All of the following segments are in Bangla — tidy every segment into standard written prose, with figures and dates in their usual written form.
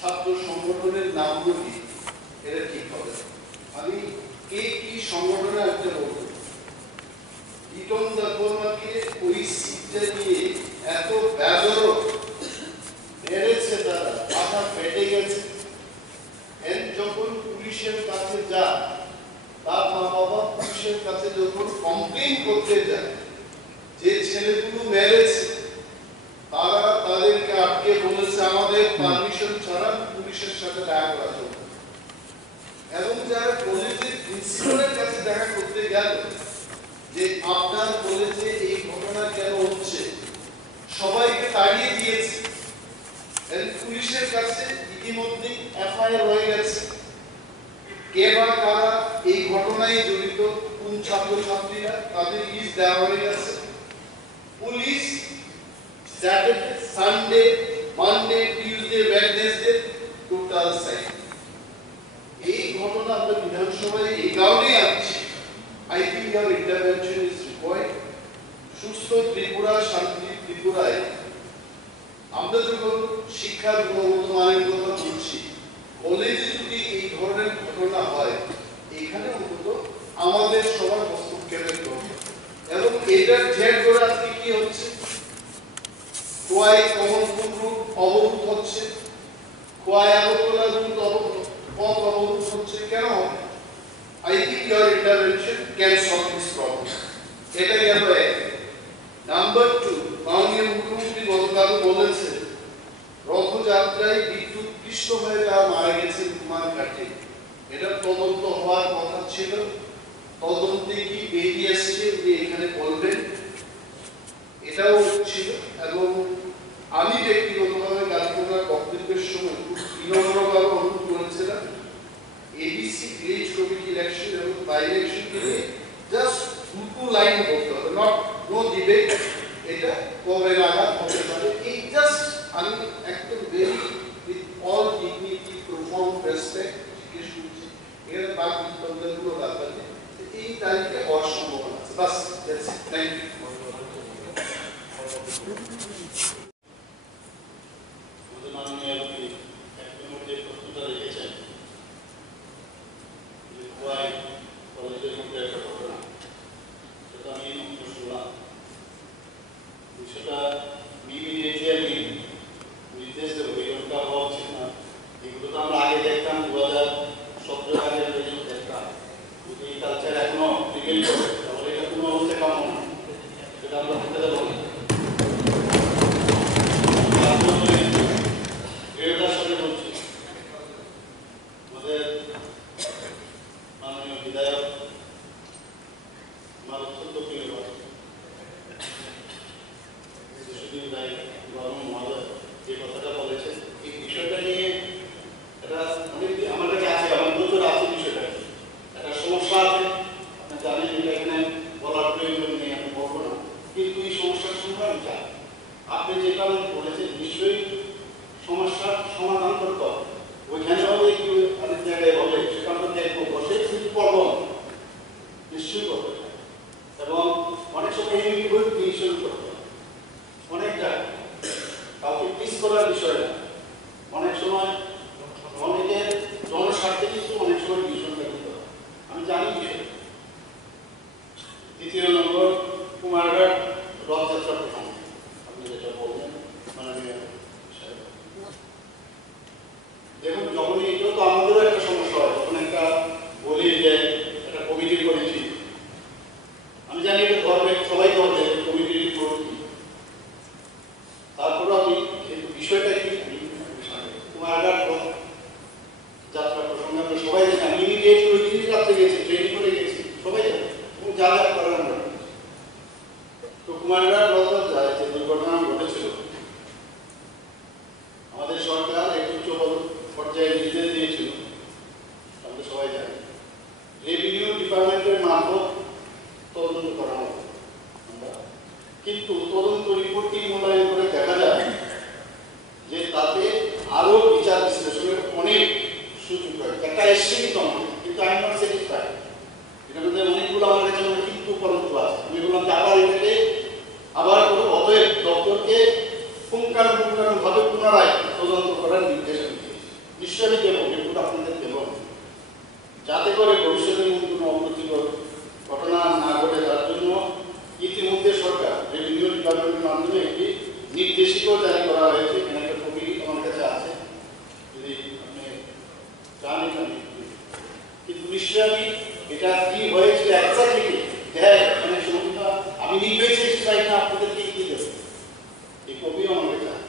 ছাত্র সংগঠনের নামগুলি এটা ঠিক হবে। আমি কে কি সংগঠনে একটা বলবো, ইটন দাকোমাকে ওই সিটটা নিয়ে এত বেদরক মেরেছে, তারা মাথা ফেটে গেছে। যখন পুলিশের কাছে যায়, তার মা বাবা পুলিশের কাছে যখন কমপ্লেইন করতে যায় যে ছেলেগুলো মেরেছে, তারা তাদেরকে আটকে বলেছে আমাদের পারমিশন ছাড়া পুলিশের সাথে দেখা করা চলবে। এবং যারা কলেজের প্রিন্সিপালের কাছে দেখা করতে গেল যে আপনার কলেজে এই ঘটনা কেন হচ্ছে, সবাইকে তাড়িয়ে দিয়েছে। পুলিশের কাছে ইতিমধ্যে এফআইআর হয়ে গেছে, কে বা কারা এই ঘটনায় জড়িত, কোন ছাত্রছাত্রীরা, তাদের লিস্ট দেওয়া হয়ে গেছে। Police Saturday, Sunday, Monday, Tuesday, Wednesday total side. এই ঘটনা আমরা বিধানসভায় এই কারণেই আনছি, I think hour intervention is required. সুস্থ ত্রিপুরা, শান্তি ত্রিপুরায় আমরা যখন শিক্ষার গুণগত মানের কথা বলছি, কলেজে যদি এই ধরনের ঘটনা হয়, এখানে অন্তত আমাদের সবার হস্তক্ষেপের দরকার। এবং এটার জের করে আজকে কি হচ্ছে, খোয়াই কমলপুর রুট অবরোধ হচ্ছে, খোয়াই আগরতলা রুট পথ অবরোধ হচ্ছে। কেন হবে? I think your intervention can solve this problem. এটা গেল এক। নাম্বার 2, মাননীয় মুখ্যমন্ত্রী গতকাল বলেছেন রথযাত্রায় বিদ্যুৎপৃষ্ট হয়ে যারা মারা গেছে কুমারঘাটে, এটা তদন্ত হওয়ার কথা ছিল। তদন্তে কি বেরিয়ে আসছে উনি এখানে বলবেন, এটাও ছিল। এবং আমি ব্যক্তিগতভাবে গাজীপুরের বক্তব্যের সময় খুব বিনম্রভাবে অনুরোধ করেছিলাম এবিসি ভিলেজ কমিটি ইলেকশন এবং বাই ইলেকশন নিয়ে জাস্ট দুটো লাইন বলতে হবে, নট নো ডিবেট, এটা কবে নাগাদ হতে পারে। এই জাস্ট আমি একদম very with all dignity, profound respect জিজ্ঞেস করছি, এর বাকি বিতর্কগুলো দরকার নেই, এই তারিখে হওয়ার সম্ভাবনা আছে। বাস, দ্যাটস ইট, থ্যাংক ইউ। পুঙ্খানুপুঙ্খানুভাবে পুনরায় তদন্ত করার নির্দেশ দিয়েছে। এবং যাতে করে ভবিষ্যতের মধ্যে কোনো অপ্রীতিকর ঘটনা না ঘটে তার জন্য ইতিমধ্যে সরকার রেভিনিউ ডিপার্টমেন্টের মাধ্যমে একটি নির্দেশিকাও জারি করা হয়েছে। এখানে একটা কপি আমার কাছে আছে, যদি আপনি চান এখানে। কিন্তু নিশ্চয়ই আমি এটা কি হয়েছিল একজাক্টলি হ্যাঁ মানে সমস্যা আমি নির্দেশে চাই না আপনাদেরকে কি দেব, এই কপিও আমার কাছে আছে।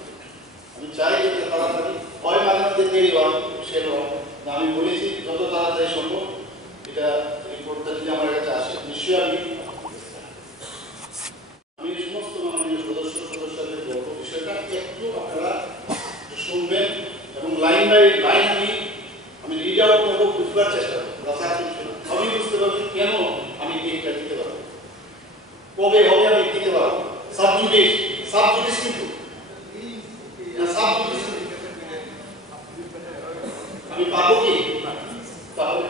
আমি চাই যে তাড়াতাড়ি হয় মাঝে মধ্যে দেরি হয় সে আমি বলেছি যত তাড়াতাড়ি সম্ভব এটা রিপোর্টটা যদি আমার কাছে আসে নিশ্চয়ই আমি সমস্ত মাননীয় সদস্যদের বলব বিষয়টা একটু আপনারা শুনবেন এবং লাইন বাই লাইন আমি রিড আউট করবো, বুঝবার চেষ্টা করবো। আমি বুঝতে পারবেন কেন আমি এটা দিতে পারবো, কবে হবে আমি দিতে পারবো। সাবজুডিস কিন্তু আমি পাবো কি তাহলে